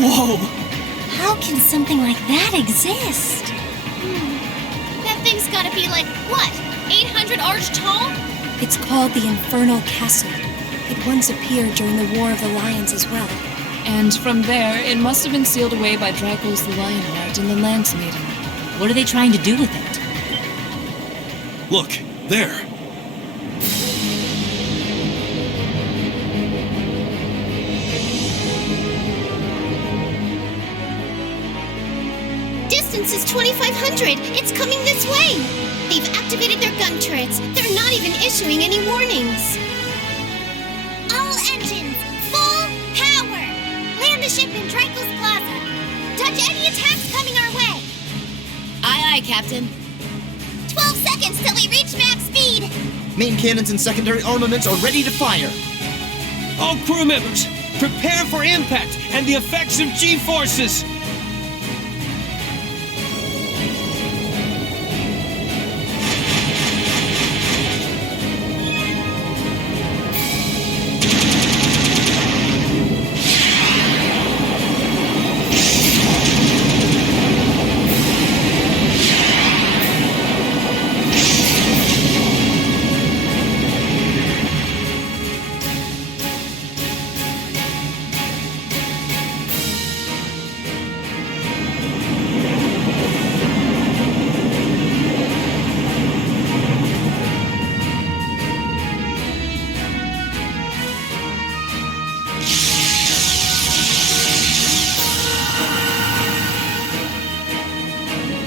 Whoa! How can something like that exist? That thing's gotta be like, what, 800 arch tall? It's called the Infernal Castle. It once appeared during the War of the Lions as well. And from there, it must have been sealed away by Dracos the Lionheart and the Lance Maiden. What are they trying to do with it? Look, there. Distance is 2,500. It's coming this way. They've activated their gun turrets. They're not even issuing any warnings. All engines, full power. Land the ship in Dracos Plaza. Dodge any attacks coming our way. Aye, aye, Captain. 12 seconds till we reach max speed. Main cannons and secondary armaments are ready to fire. All crew members, prepare for impact and the effects of G-forces.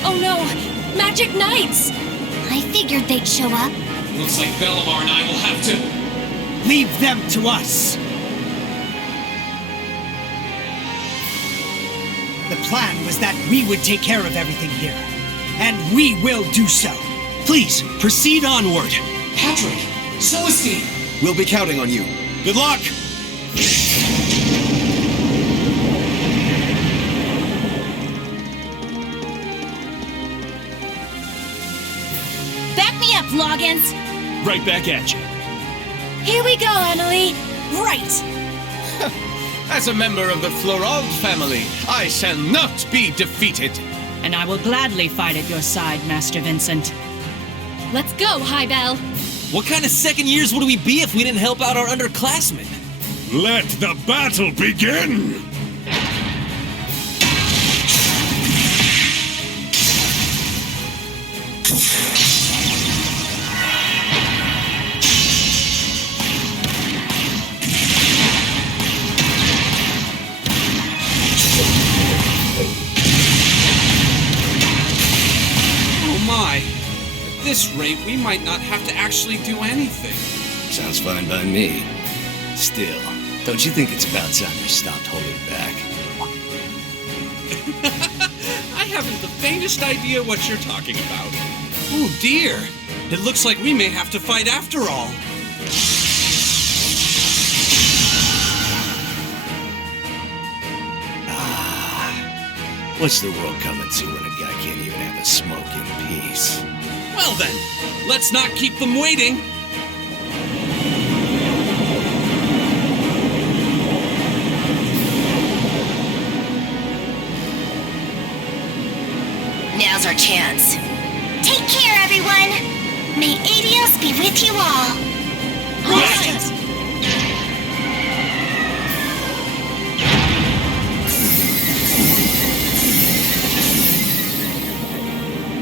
Oh no! Magic Knights! I figured they'd show up. Looks like Belamar and I will have to... Leave them to us. The plan was that we would take care of everything here. And we will do so. Please, proceed onward. Patrick! Celestine! We'll be counting on you. Good luck! Back me up, Loggins! Right back at you. Here we go, Emily! Right! As a member of the Florald family, I shall not be defeated. And I will gladly fight at your side, Master Vincent. Let's go, Highbell! What kind of second years would we be if we didn't help out our underclassmen? Let the battle begin! Oh my. At this rate, we might not have to actually do anything. Sounds fine by me. Still, don't you think it's about time we stopped holding back? I haven't the faintest idea what you're talking about. Oh dear. It looks like we may have to fight after all. What's the world coming to when a guy can't even have a smoke in peace? Well then, let's not keep them waiting. Now's our chance. Take care, everyone. May Adios be with you all. Right.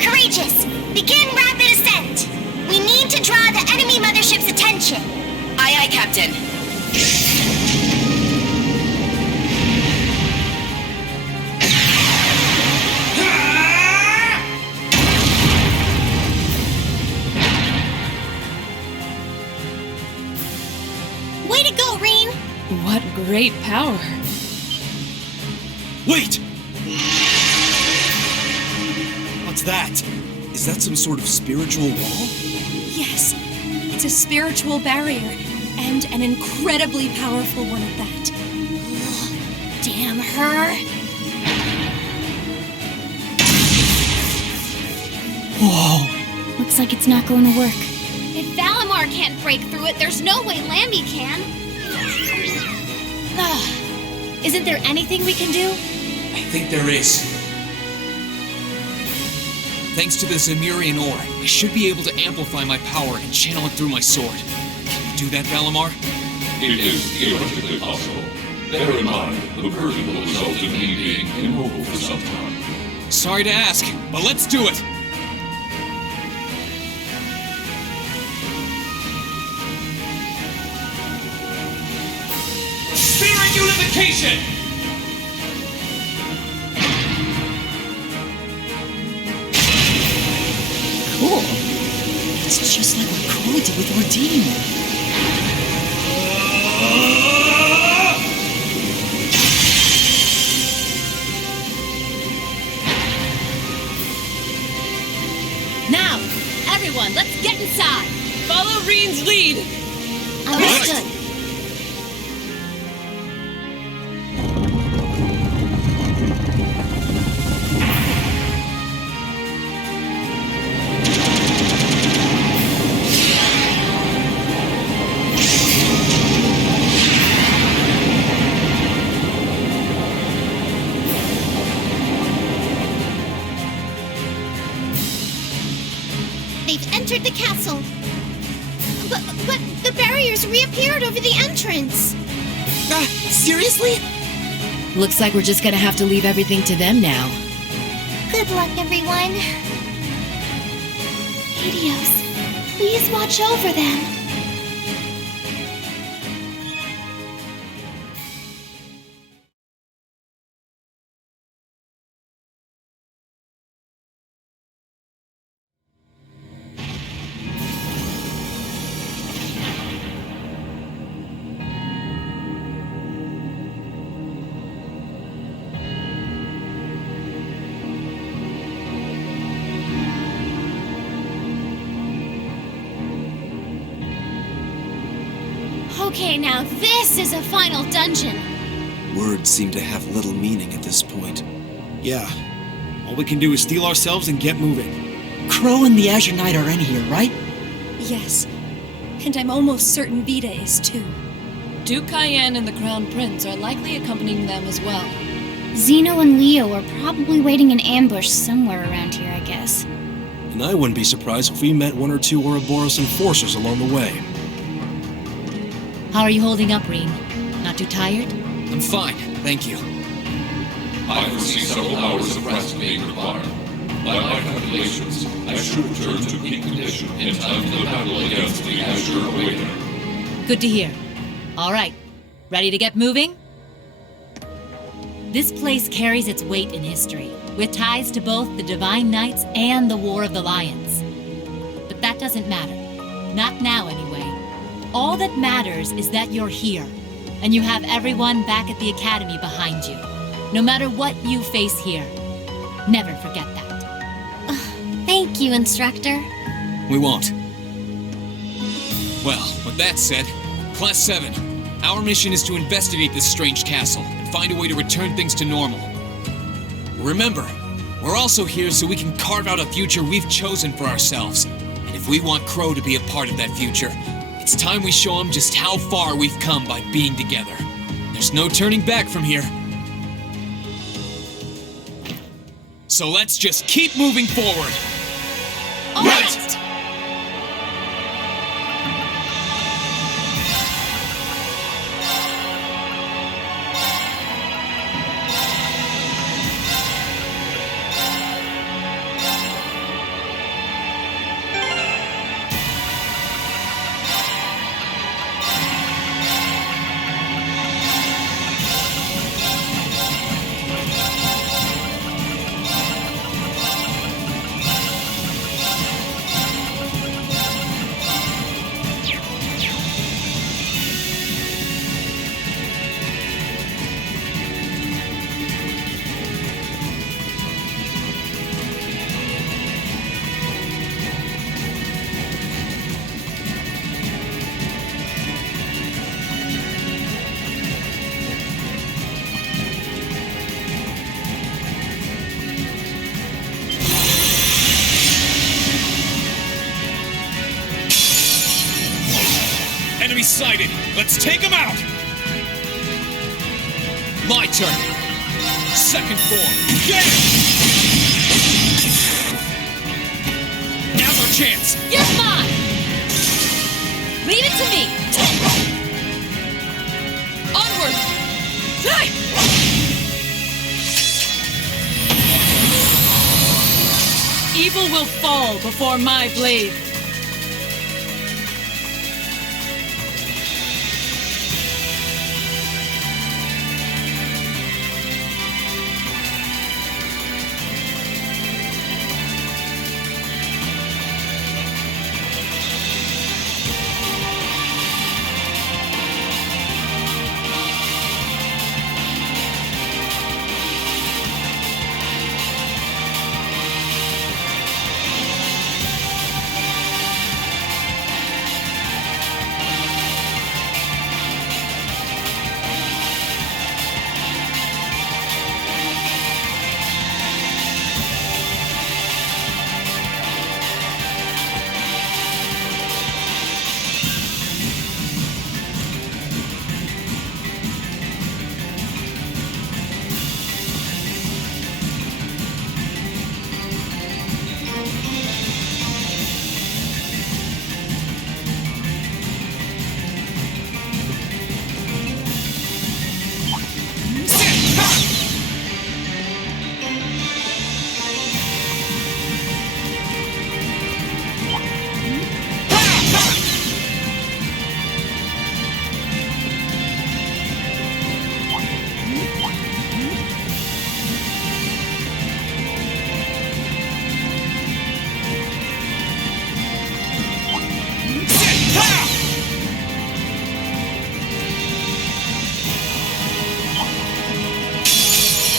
Courageous, begin rapid ascent. We need to draw the enemy mothership's attention. Aye, aye, Captain. Way to go, Reen. What great power. Wait! What's that? Is that some sort of spiritual wall? Yes, it's a spiritual barrier, and an incredibly powerful one at that. Damn her. Whoa! Looks like it's not going to work. If Valimar can't break through it, there's no way Lambie can. Isn't there anything we can do? I think there is. Thanks to the Zemurian ore, I should be able to amplify my power and channel it through my sword. Can you do that, Valimar? It is theoretically possible. Bear in mind, the burden will result in me being immobile for some time. Sorry to ask, but let's do it! Spirit unification! Cool. It's just like what Crow did with Ordine. Now, everyone, let's get inside. Follow Reen's lead. Understood. They've entered the castle. But the barriers reappeared over the entrance. Seriously? Looks like we're just gonna have to leave everything to them now. Good luck, everyone. Helios, please watch over them. Okay, now this is a final dungeon. Words seem to have little meaning at this point. Yeah. All we can do is steel ourselves and get moving. Crow and the Azure Knight are in here, right? Yes. And I'm almost certain Vita is too. Duke Cayenne and the Crown Prince are likely accompanying them as well. Zeno and Leo are probably waiting in ambush somewhere around here, I guess. And I wouldn't be surprised if we met one or two Ouroboros enforcers along the way. How are you holding up, Reen? Not too tired? I'm fine, thank you. I foresee several hours of rest being required. By my calculations, I should return to peak condition in time for the battle against the Azure Awakener. Good to hear. All right, ready to get moving? This place carries its weight in history, with ties to both the Divine Knights and the War of the Lions. But that doesn't matter. Not now, anyway. All that matters is that you're here, and you have everyone back at the Academy behind you. No matter what you face here, never forget that. Thank you, Instructor. We won't. Well, with that said, Class 7, our mission is to investigate this strange castle and find a way to return things to normal. Remember, we're also here so we can carve out a future we've chosen for ourselves. And if we want Crow to be a part of that future, it's time we show him just how far we've come by being together. There's no turning back from here. So let's just keep moving forward. All right. Enemy sighted! Let's take him out! My turn. Second form. Now's our chance. You're mine! Leave it to me! Onward! Evil will fall before my blade.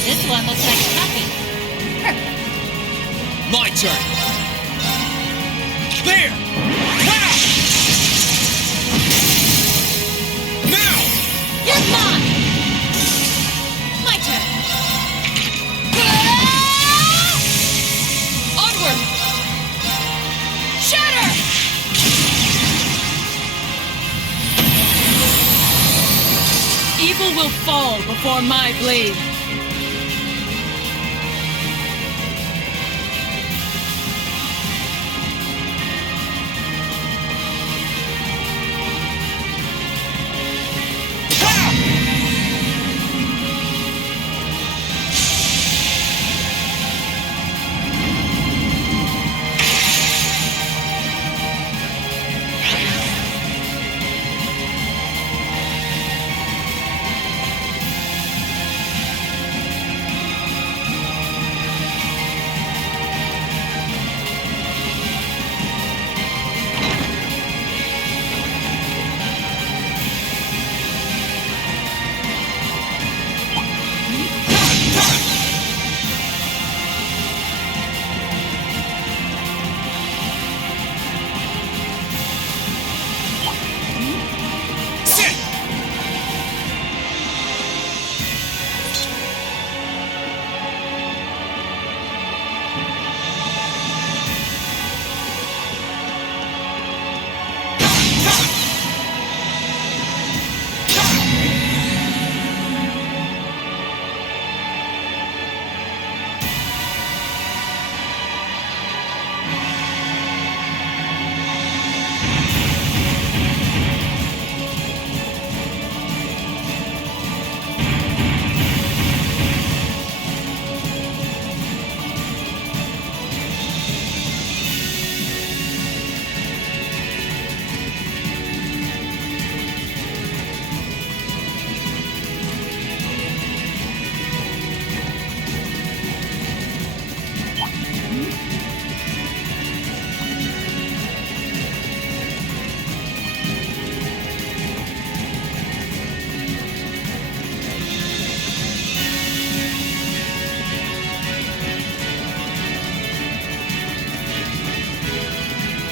This one looks like a puppy. My turn. There! Ha! Now! You're mine! My turn. Onward! Shatter! Evil will fall before my blade.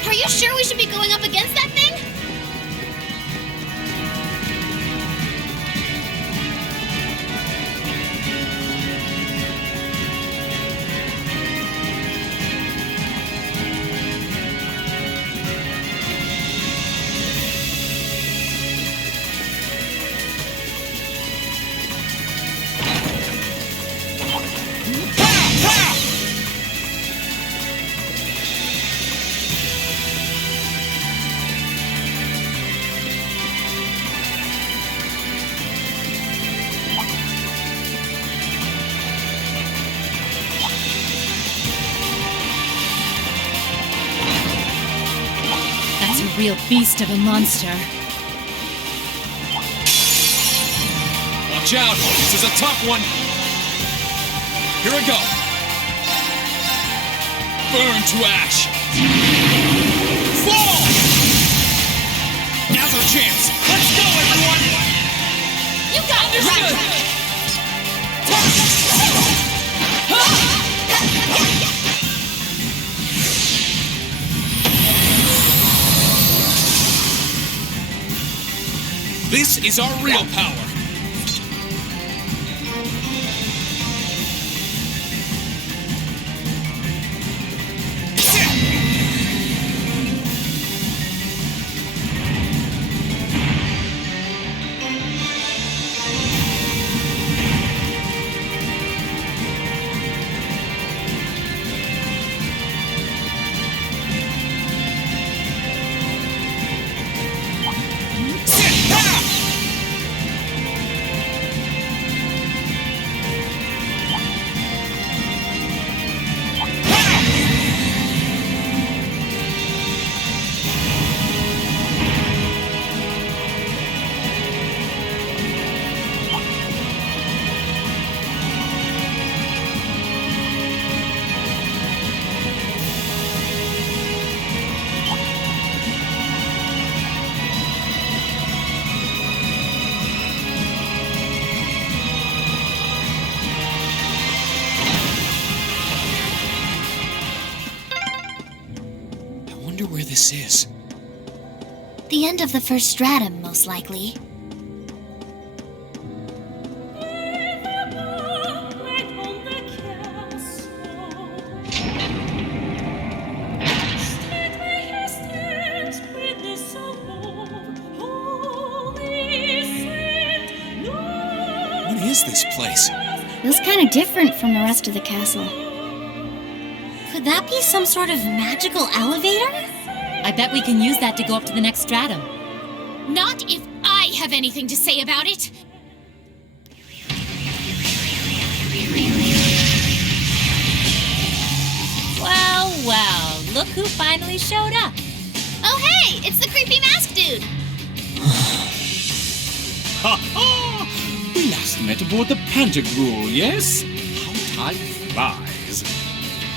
Are you sure we should be going up against that thing? real beast of a monster. Watch out! This is a tough one! Here we go! Burn to ash! Fall! Now's our chance! Let's go, everyone! You got this! This is our real power! Where this is. The end of the first stratum, most likely. What is this place? Feels kind of different from the rest of the castle. Could that be some sort of magical elevator? I bet we can use that to go up to the next stratum. Not if I have anything to say about it! Well, well, look who finally showed up. Oh hey, it's the creepy mask dude! Ha ha! We last met aboard the Pantagruel, yes? How time flies.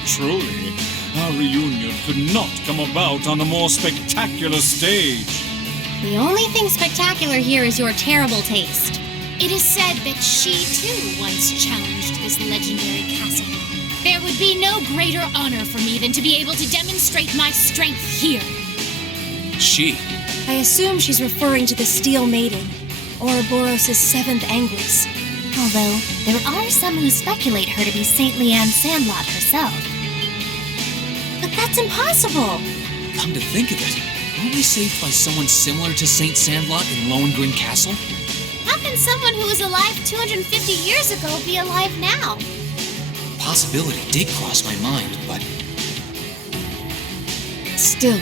Truly, our reunion could not come about on a more spectacular stage. The only thing spectacular here is your terrible taste. It is said that she too once challenged this legendary castle. There would be no greater honor for me than to be able to demonstrate my strength here. She? I assume she's referring to the Steel Maiden, Ouroboros' seventh Anguis. Although, there are some who speculate her to be St. Leanne Sandlot herself. But that's impossible! Come to think of it, weren't we saved by someone similar to Saint Sandlot in Lohengrin Castle? How can someone who was alive 250 years ago be alive now? Possibility did cross my mind, but... Still,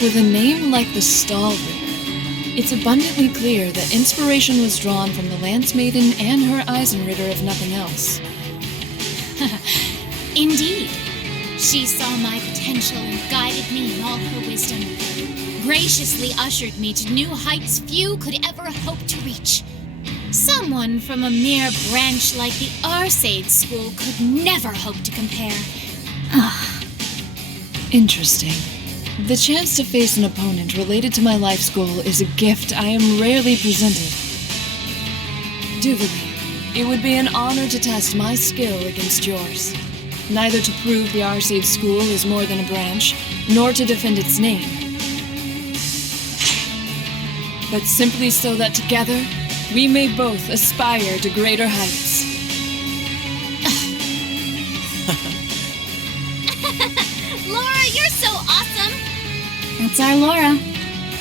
with a name like the Stahl River, it's abundantly clear that inspiration was drawn from the Lance Maiden and her Eisenritter if nothing else. Indeed. She saw my potential and guided me in all her wisdom. Graciously ushered me to new heights few could ever hope to reach. Someone from a mere branch like the Arcade School could never hope to compare. Interesting. The chance to face an opponent related to my life's goal is a gift I am rarely presented. Do believe it would be an honor to test my skill against yours. Neither to prove the Arcade School is more than a branch, nor to defend its name. But simply so that together, we may both aspire to greater heights. Laura, you're so awesome! That's our Laura.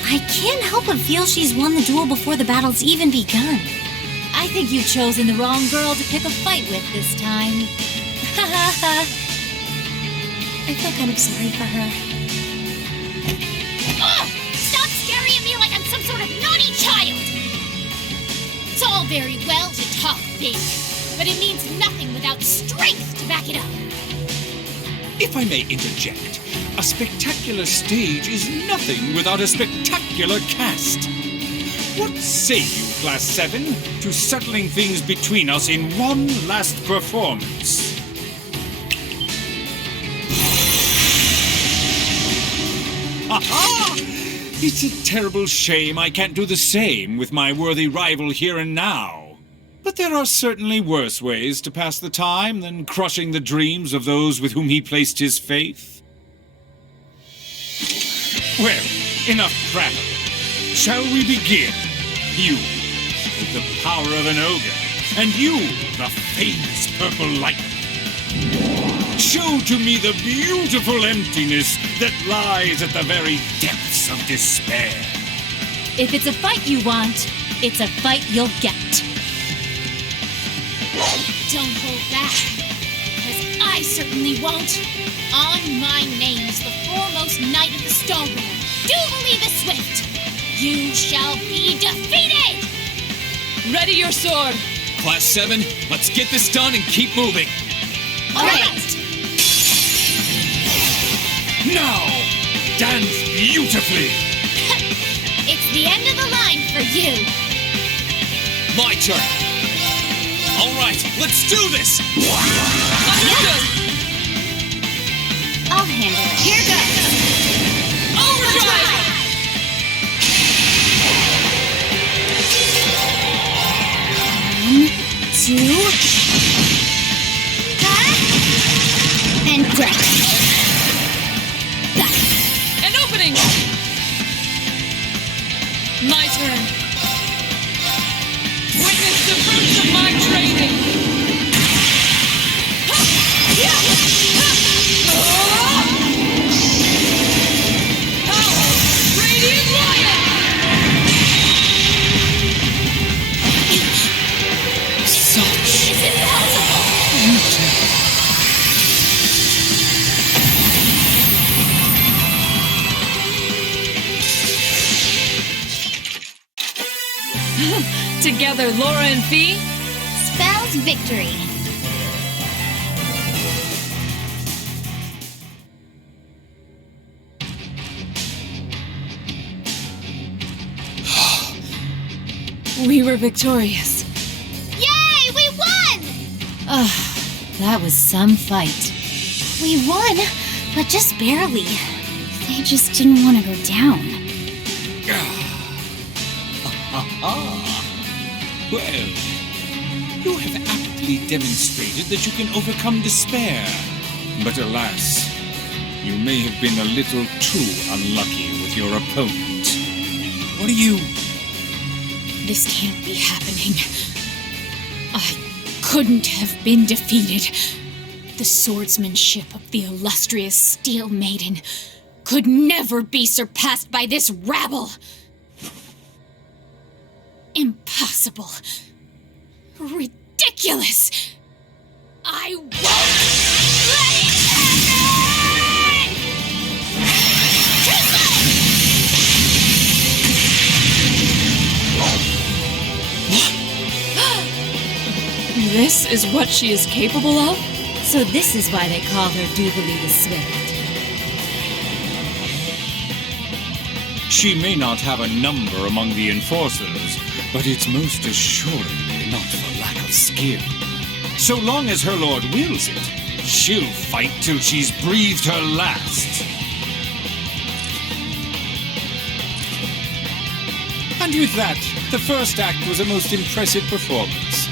I can't help but feel she's won the duel before the battle's even begun. I think you've chosen the wrong girl to pick a fight with this time. Ha ha ha. I feel kind of sorry for her. Ugh! Stop staring at me like I'm some sort of naughty child! It's all very well to talk big, but it means nothing without strength to back it up. If I may interject, a spectacular stage is nothing without a spectacular cast. What say you, Class 7, to settling things between us in one last performance? Ha-ha! It's a terrible shame I can't do the same with my worthy rival here and now. But there are certainly worse ways to pass the time than crushing the dreams of those with whom he placed his faith. Well, enough prattle. Shall we begin? You, with the power of an ogre, and you, the famous purple light. Show to me the beautiful emptiness that lies at the very depths of despair. If it's a fight you want, it's a fight you'll get. Don't hold back, because I certainly won't. On my name's the foremost knight of the Stonebear, Duvalie the Swift. You shall be defeated! Ready your sword! Class 7, let's get this done and keep moving. All right. Now, dance beautifully. It's the end of the line for you. My turn. All right, let's do this. Understood! I'll handle it. Here goes. Overdrive! Two. And break. An opening! My turn. Witness the fruits of my training! Power! Radiant Lion! Such It's impossible! Together, Laura and Fee. Spells victory. We were victorious. Yay! We won! That was some fight. We won, but just barely. They just didn't want to go down. Well, you have aptly demonstrated that you can overcome despair. But alas, you may have been a little too unlucky with your opponent. What are you... This can't be happening. I couldn't have been defeated. The swordsmanship of the illustrious Steel Maiden could never be surpassed by this rabble. Impossible. Ridiculous. I won't let it happen! This is what she is capable of? So this is why they call her Duvalie the Swift. She may not have a number among the enforcers, but it's most assuredly not for lack of skill. So long as her lord wills it, she'll fight till she's breathed her last. And with that, the first act was a most impressive performance.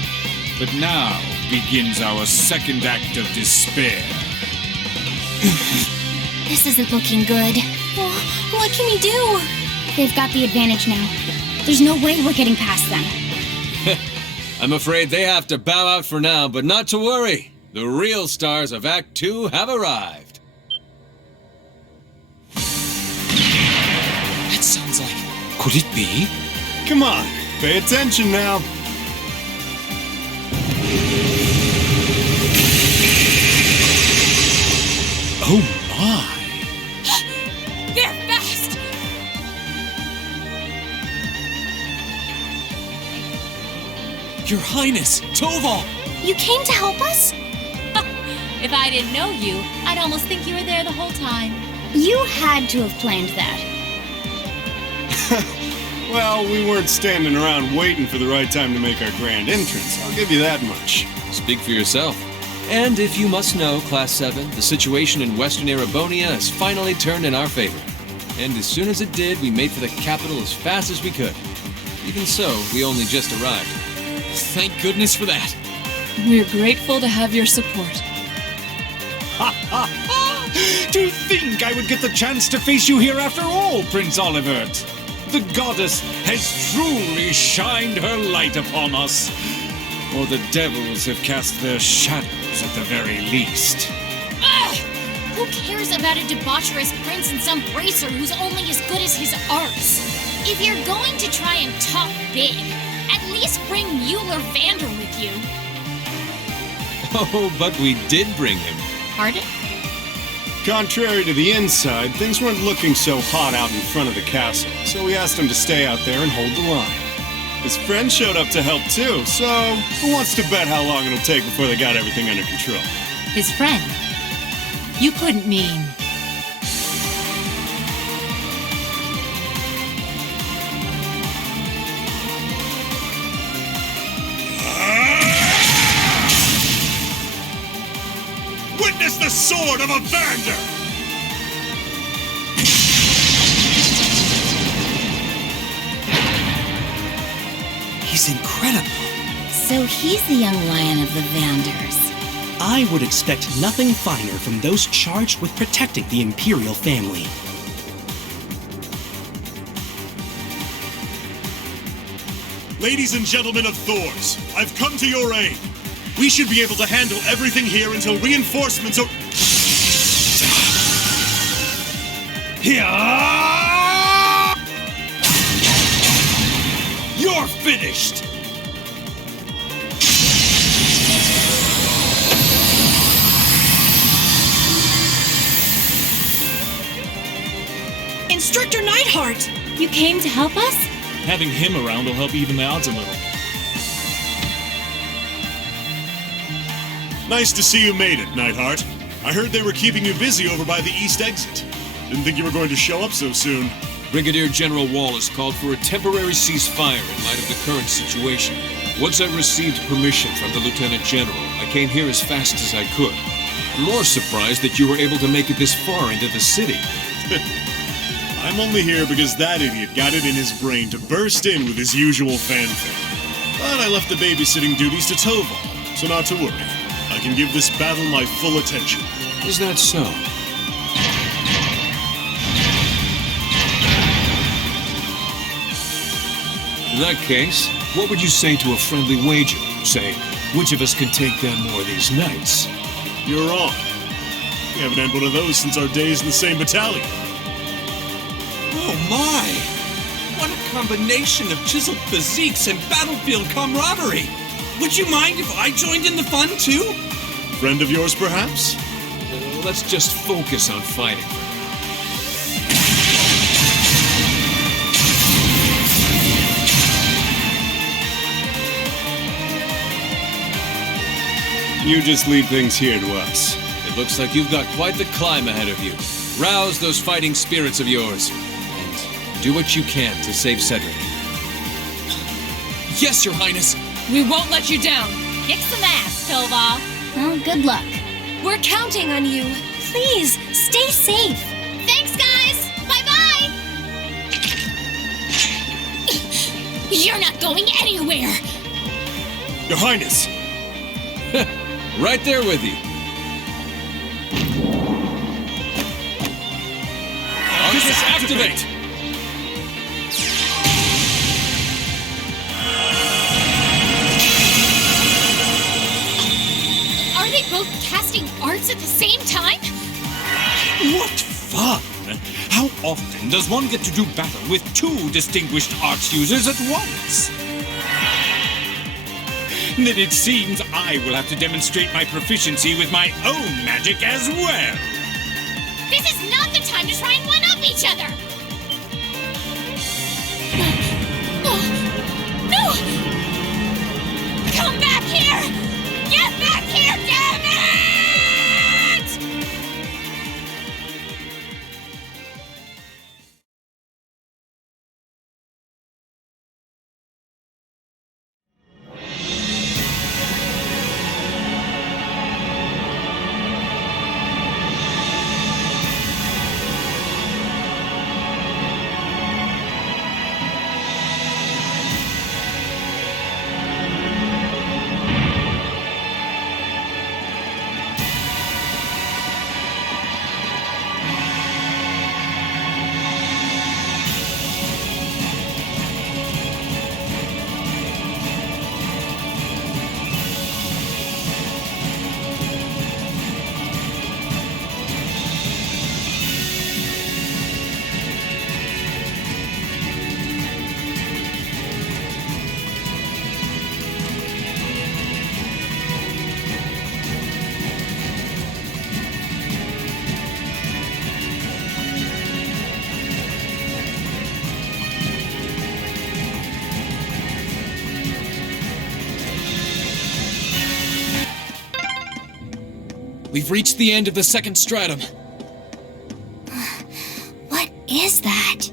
But now begins our second act of despair. This isn't looking good. What can we do? They've got the advantage now. There's no way we're getting past them. I'm afraid they have to bow out for now, but not to worry. The real stars of Act 2 have arrived. That sounds like... Could it be? Come on, pay attention now. Oh my! They're fast! Your Highness, Toval! You came to help us? If I didn't know you, I'd almost think you were there the whole time. You had to have planned that. Well, we weren't standing around waiting for the right time to make our grand entrance. I'll give you that much. Speak for yourself. And if you must know, Class 7, the situation in Western Erebonia has finally turned in our favor. And as soon as it did, we made for the capital as fast as we could. Even so, we only just arrived. Thank goodness for that. We're grateful to have your support. To think I would get the chance to face you here after all, Prince Olivert. The goddess has truly shined her light upon us. Or the devils have cast their shadows at the very least. Ugh! Who cares about a debaucherous prince and some bracer who's only as good as his arts? If you're going to try and talk big, at least bring Mueller Vander with you. Oh, but we did bring him. Pardon? Contrary to the inside, things weren't looking so hot out in front of the castle, so we asked him to stay out there and hold the line. His friend showed up to help too, so who wants to bet how long it'll take before they got everything under control? His friend? You couldn't mean... Witness the sword of a Vander! He's incredible. So he's the young lion of the Vanders. I would expect nothing finer from those charged with protecting the Imperial family. Ladies and gentlemen of Thors, I've come to your aid. We should be able to handle everything here until reinforcements are... Here! You're finished! Instructor Neidhart! You came to help us? Having him around will help even the odds a little. Nice to see you made it, Neidhart. I heard they were keeping you busy over by the east exit. Didn't think you were going to show up so soon. Brigadier General Wallace called for a temporary ceasefire in light of the current situation. Once I received permission from the Lieutenant General, I came here as fast as I could. I'm more surprised that you were able to make it this far into the city. I'm only here because that idiot got it in his brain to burst in with his usual fanfare. But I left the babysitting duties to Toval, so not to worry. I can give this battle my full attention. Is that so? In that case, what would you say to a friendly wager? Say, which of us can take down more of these knights? You're on. We haven't had one of those since our days in the same battalion. Oh my! What a combination of chiseled physiques and battlefield camaraderie! Would you mind if I joined in the fun too? Friend of yours, perhaps? Let's just focus on fighting. You just leave things here to us. It looks like you've got quite the climb ahead of you. Rouse those fighting spirits of yours, and do what you can to save Cedric. Yes, Your Highness! We won't let you down! Kick some ass, Toval! Well, good luck. We're counting on you! Please, stay safe. Thanks, guys! Bye-bye! You're not going anywhere! Your Highness! Right there with you. Arcus, activate! Are they both casting arts at the same time? What fun! How often does one get to do battle with two distinguished arts users at once? Then it seems I will have to demonstrate my proficiency with my own magic as well. This is not the time to try and one-up each other! No! Come back here! Get back here, damn it! We've reached the end of the second stratum. What is that?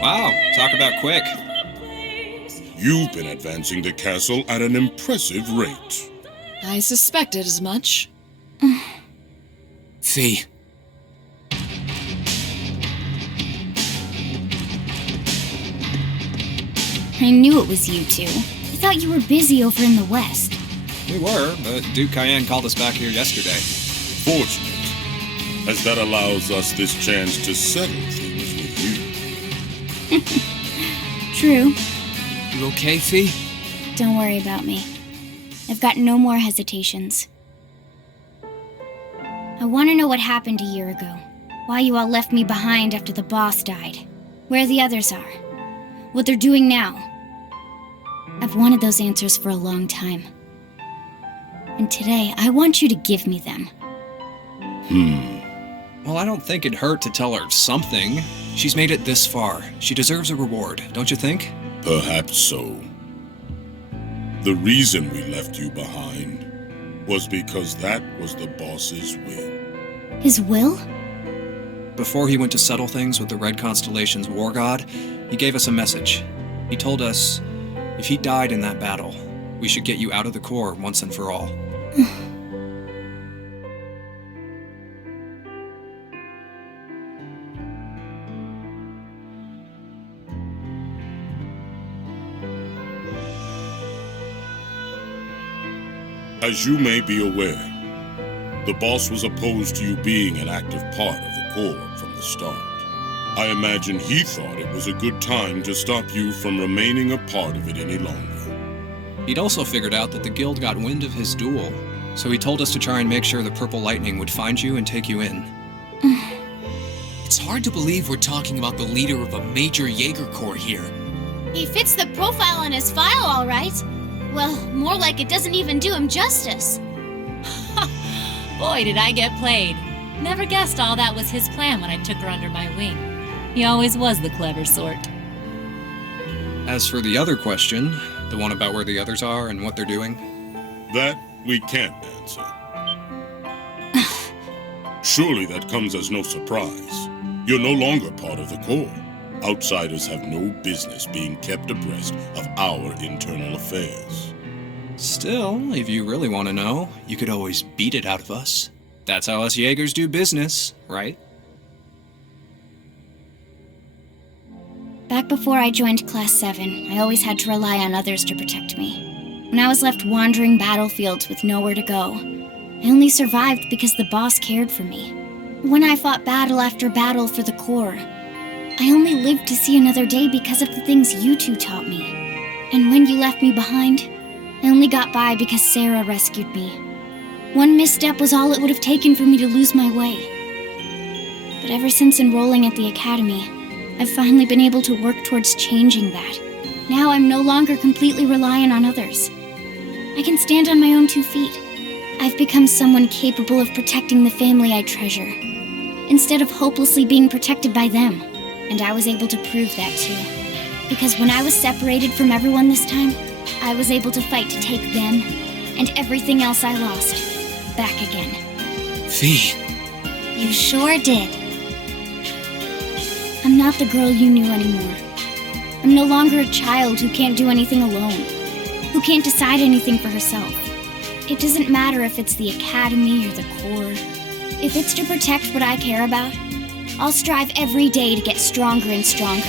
Wow, talk about quick. You've been advancing the castle at an impressive rate. I suspected as much. Fee. I knew it was you two. I thought you were busy over in the west. We were, but Duke Cayenne called us back here yesterday. Fortunate, as that allows us this chance to settle things with you. True. You okay, Fee? Don't worry about me. I've got no more hesitations. I want to know what happened a year ago. Why you all left me behind after the boss died. Where the others are. What they're doing now. I've wanted those answers for a long time. And today, I want you to give me them. Well, I don't think it'd hurt to tell her something. She's made it this far. She deserves a reward, don't you think? Perhaps so. The reason we left you behind was because that was the boss's will. His will? Before he went to settle things with the Red Constellation's war god, he gave us a message. He told us, if he died in that battle, we should get you out of the Corps once and for all. As you may be aware, the boss was opposed to you being an active part of the Corps from the start. I imagine he thought it was a good time to stop you from remaining a part of it any longer. He'd also figured out that the Guild got wind of his duel, so he told us to try and make sure the Purple Lightning would find you and take you in. It's hard to believe we're talking about the leader of a major Jaeger Corps here. He fits the profile on his file, all right. Well, more like it doesn't even do him justice. Boy, did I get played. Never guessed all that was his plan when I took her under my wing. He always was the clever sort. As for the other question, the one about where the others are and what they're doing, that we can't answer. Surely that comes as no surprise. You're no longer part of the Corps. Outsiders have no business being kept abreast of our internal affairs. Still, if you really want to know, you could always beat it out of us. That's how us Jaegers do business, right? Back before I joined Class 7, I always had to rely on others to protect me. When I was left wandering battlefields with nowhere to go, I only survived because the boss cared for me. When I fought battle after battle for the Corps, I only lived to see another day because of the things you two taught me. And when you left me behind, I only got by because Sarah rescued me. One misstep was all it would have taken for me to lose my way. But ever since enrolling at the academy, I've finally been able to work towards changing that. Now I'm no longer completely reliant on others. I can stand on my own 2 feet. I've become someone capable of protecting the family I treasure, instead of hopelessly being protected by them. And I was able to prove that too. Because when I was separated from everyone this time, I was able to fight to take them, and everything else I lost, back again. Fee. You sure did. I'm not the girl you knew anymore. I'm no longer a child who can't do anything alone, who can't decide anything for herself. It doesn't matter if it's the academy or the Corps. If it's to protect what I care about, I'll strive every day to get stronger and stronger.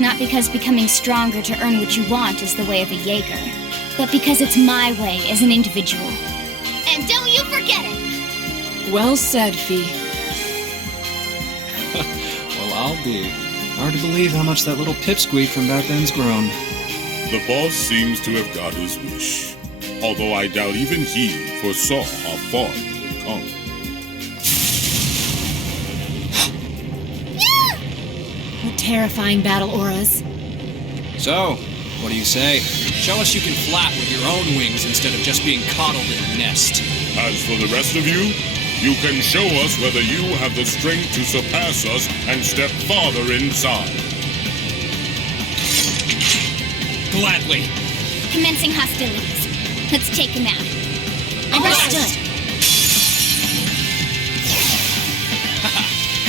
Not because becoming stronger to earn what you want is the way of a Jaeger, but because it's my way as an individual. And don't you forget it! Well said, Fee. Well, I'll be. Hard to believe how much that little pipsqueak from back then's grown. The boss seems to have got his wish, although I doubt even he foresaw how far he would come. What terrifying battle auras. So, what do you say? Show us you can flap with your own wings instead of just being coddled in a nest. As for the rest of you, you can show us whether you have the strength to surpass us and step farther inside. Gladly. Commencing hostilities. Let's take him out. Understood.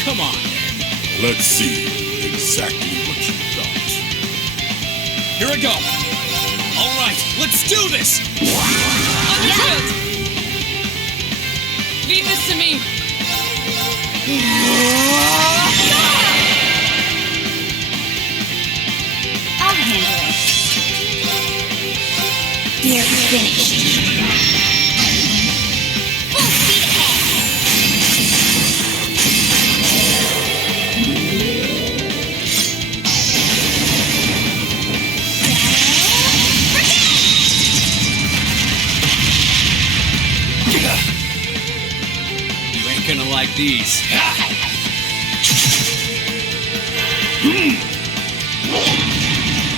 Come on. Let's see exactly what you've got. Here I go. All right, let's do this. Understood. Leave this to me. I'll handle it. We're finished. Full speed ahead. You ain't gonna like these.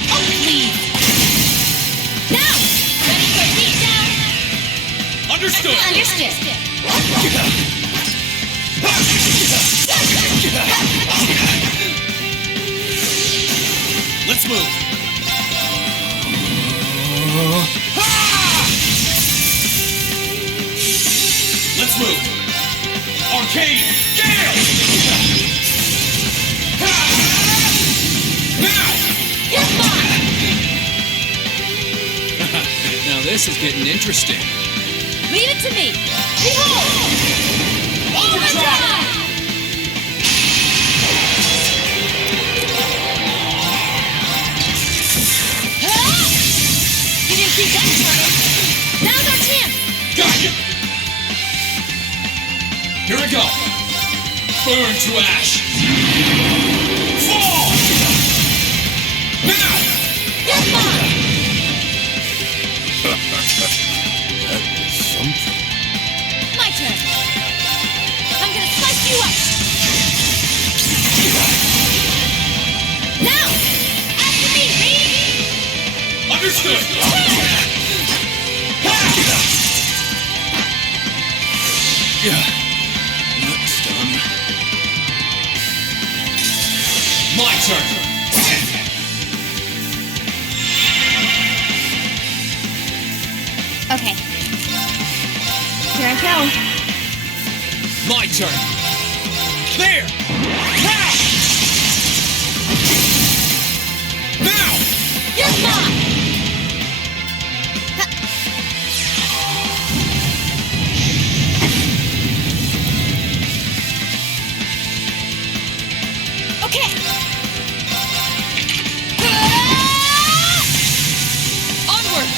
Oh, please. Now! Ready for beatdown? Understood. Understood. Let's move. Let's move. Arcane Gale! Now! You're fine. Now this is getting interesting. Leave it to me. Behold! Overdrive! You didn't see that coming. Now's our chance. Got you! Here I go. Burn to ash. Fall! Now! You're fine. That was something. My turn. I'm gonna slice you up. Now! After me, Reed! Understood! That's done. My turn! Okay. Here I go. My turn! There! Now! You're fine. Okay. Onward.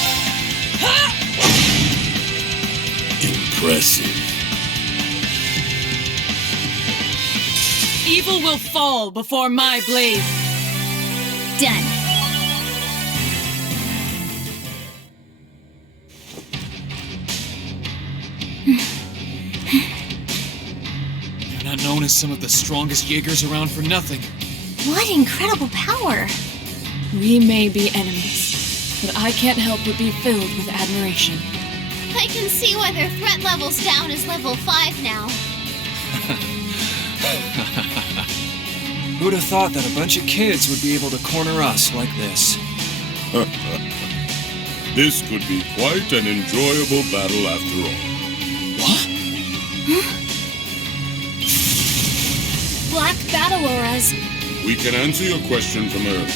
Impressive. Evil will fall before my blade. Done. They're not known as some of the strongest Jaegers around for nothing. What incredible power. We may be enemies, but I can't help but be filled with admiration. I can see why their threat level's down is level 5 now. Who'd have thought that a bunch of kids would be able to corner us like this? This could be quite an enjoyable battle after all. What? Black battle auras. We can answer your question from earlier,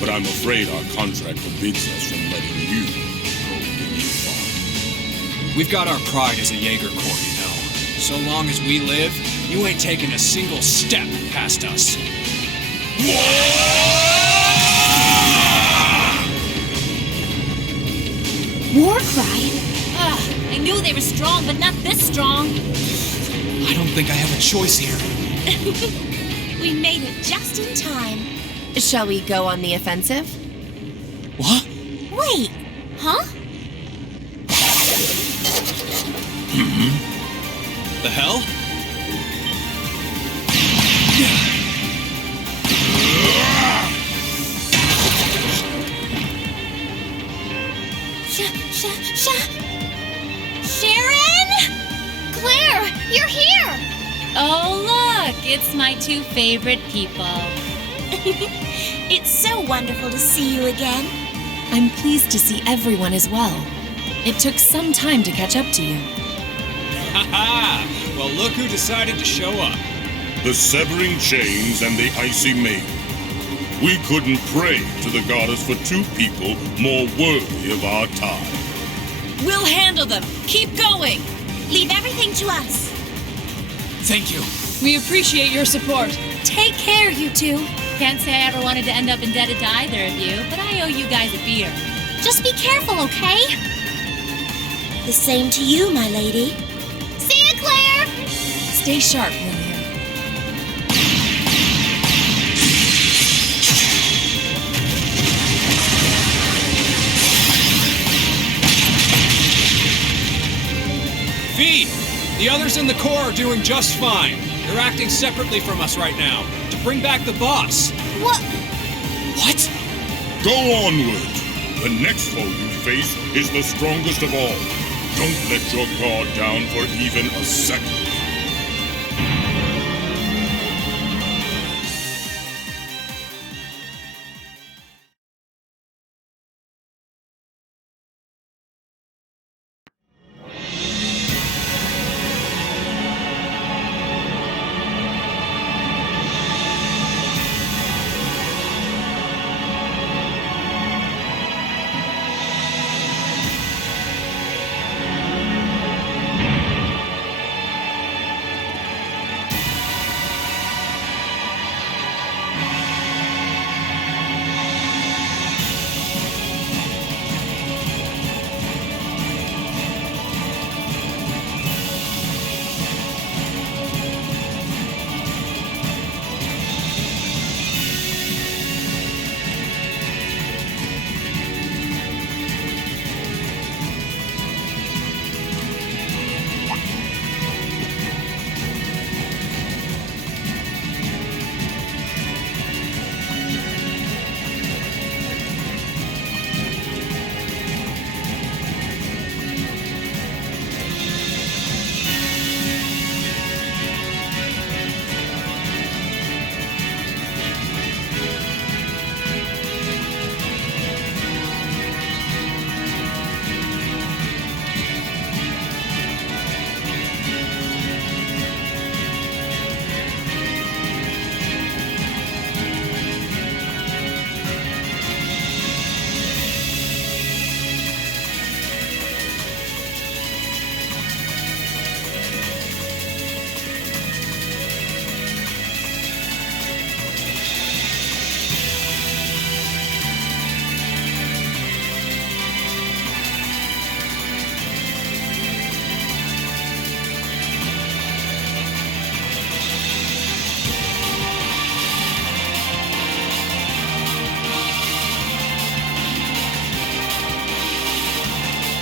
but I'm afraid our contract forbids us from letting you go any farther. We've got our pride as a Jaeger Corps, you know. So long as we live, you ain't taking a single step past us. Warcry? Ugh, I knew they were strong, but not this strong. I don't think I have a choice here. We made it just in time. Shall we go on the offensive? What? Wait, huh? The hell? Sharon? Claire, you're here! Oh, look, it's my two favorite people. It's so wonderful to see you again. I'm pleased to see everyone as well. It took some time to catch up to you. Haha! Well, look who decided to show up. The Severing Chains and the Icy Maiden. We couldn't pray to the goddess for two people more worthy of our time. We'll handle them. Keep going. Leave everything to us. Thank you. We appreciate your support. Take care, you two. Can't say I ever wanted to end up indebted to either of you, but I owe you guys a beer. Just be careful, okay? The same to you, my lady. See you, Claire! Stay sharp, Lillian. V! The others in the Corps are doing just fine. They're acting separately from us right now, to bring back the boss. What? What? Go onward. The next foe you face is the strongest of all. Don't let your guard down for even a second.